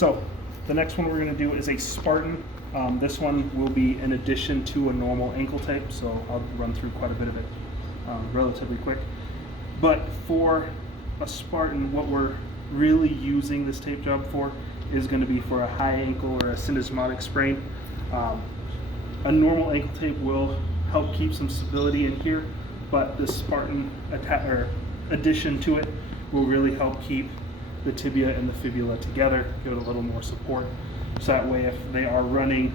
So the next one we're going to do is a Spartan. This one will be in addition to a normal ankle tape, so I'll run through quite a bit of it relatively quick. But for a Spartan, what we're really using this tape job for is going to be for a high ankle or a syndesmotic sprain. A normal ankle tape will help keep some stability in here, but the Spartan addition to it will really help keep the tibia and the fibula together, give it a little more support. So that way if they are running,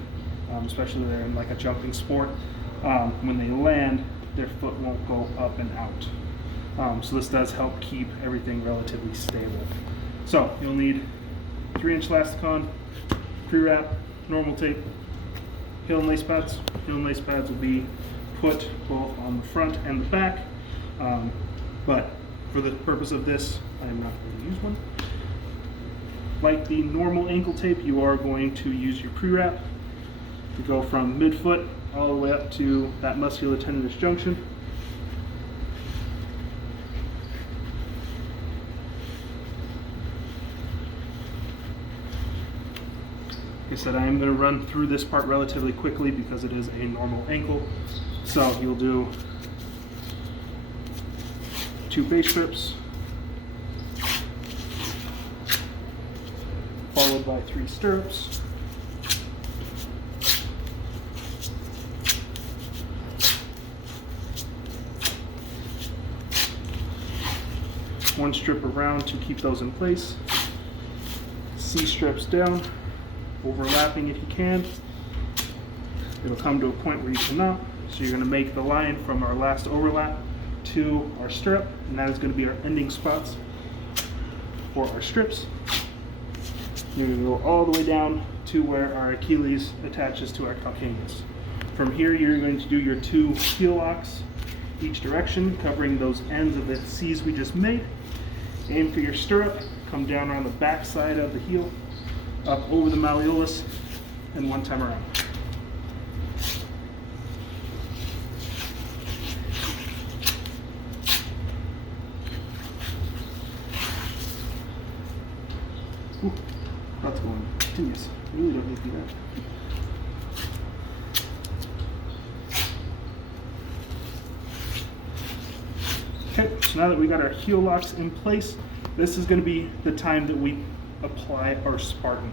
especially if they're in like a jumping sport, when they land, their foot won't go up and out. So this does help keep everything relatively stable. So you'll need 3-inch elasticon, pre-wrap, normal tape, heel and lace pads. Heel and lace pads will be put both on the front and the back, but for the purpose of this, I am not going to use one. Like the normal ankle tape, you are going to use your pre-wrap to go from midfoot all the way up to that muscular tendinous junction. Like I said, I am going to run through this part relatively quickly because it is a normal ankle. So you'll do 2 base strips, followed by 3 stirrups, one strip around to keep those in place, C strips down, overlapping if you can. It'll come to a point where you cannot, so you're going to make the line from our last overlap to our stirrup, and that is going to be our ending spots for our strips. You're going to go all the way down to where our Achilles attaches to our calcaneus. From here, you're going to do your 2 heel locks each direction, covering those ends of the C's we just made. Aim for your stirrup, come down on the back side of the heel, up over the malleolus, and 1 time around. Ooh, that's going tedious. Really don't need to do that. Okay, so now that we got our heel locks in place, this is going to be the time that we apply our Spartan.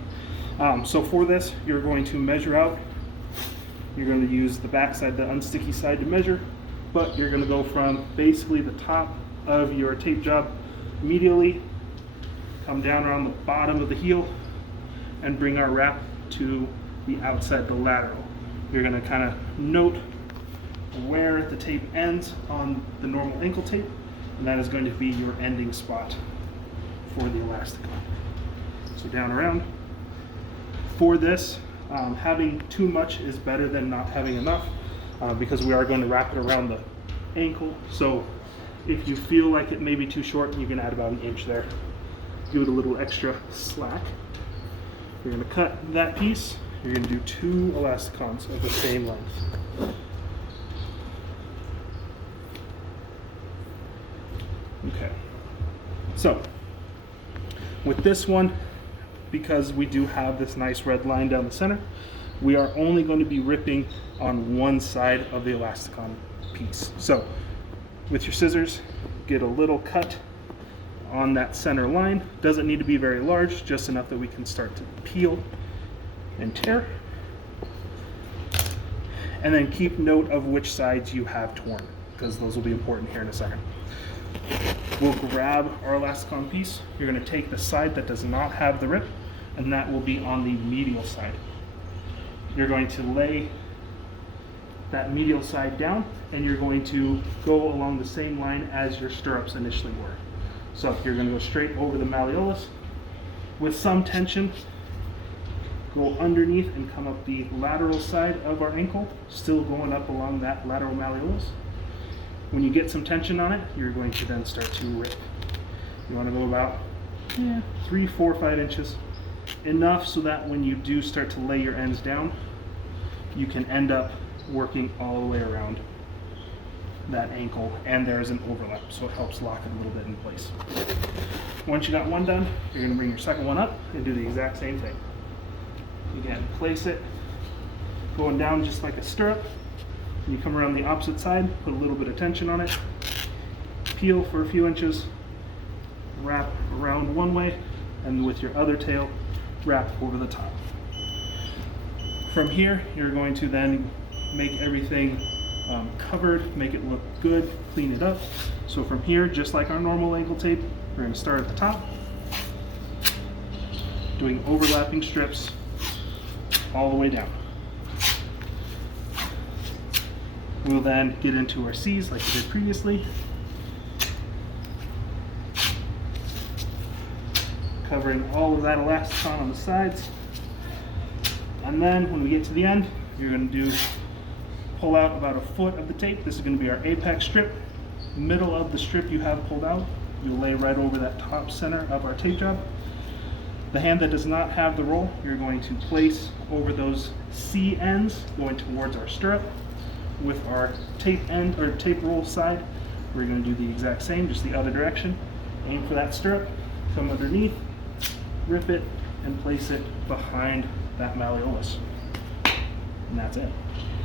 So for this, you're going to measure out. You're going to use the back side, the unsticky side to measure, but you're going to go from basically the top of your tape job medially, come down around the bottom of the heel, and bring our wrap to the outside, the lateral. You're going to kind of note where the tape ends on the normal ankle tape, and that is going to be your ending spot for the elasticon. So down around. For this, having too much is better than not having enough, because we are going to wrap it around the ankle. So if you feel like it may be too short, you can add about 1 inch there. Give it a little extra slack. You're going to cut that piece. You're going to do 2 elasticons of the same length. Okay. So with this one, because we do have this nice red line down the center, we are only going to be ripping on one side of the elasticon piece. So with your scissors, get a little cut on that center line. Doesn't need to be very large, just enough that we can start to peel and tear. And then keep note of which sides you have torn, because those will be important here in a second. We'll grab our elasticon piece. You're going to take the side that does not have the rip, and that will be on the medial side. You're going to lay that medial side down, and you're going to go along the same line as your stirrups initially were. So you're going to go straight over the malleolus with some tension, go underneath and come up the lateral side of our ankle, still going up along that lateral malleolus. When you get some tension on it, you're going to then start to rip. You want to go about 3, 4, 5 inches, enough so that when you do start to lay your ends down, you can end up working all the way around. that ankle, and there's an overlap, so it helps lock it a little bit in place. Once you got one done, you're going to bring your second one up and do the exact same thing. Again, place it going down just like a stirrup. You come around the opposite side, put a little bit of tension on it, peel for a few inches, wrap around one way, and with your other tail, wrap over the top. From here, you're going to then make everything covered, make it look good, clean it up. So from here, just like our normal ankle tape, we're going to start at the top, doing overlapping strips all the way down. We'll then get into our C's like we did previously, covering all of that elasticon on the sides. And then when we get to the end, you're going to pull out about a foot of the tape. This is going to be our apex strip. Middle of the strip you have pulled out, you'll lay right over that top center of our tape job. The hand that does not have the roll, you're going to place over those C ends going towards our stirrup. With our tape end or tape roll side, we're going to do the exact same, just the other direction. Aim for that stirrup, come underneath, rip it, and place it behind that malleolus. And that's it.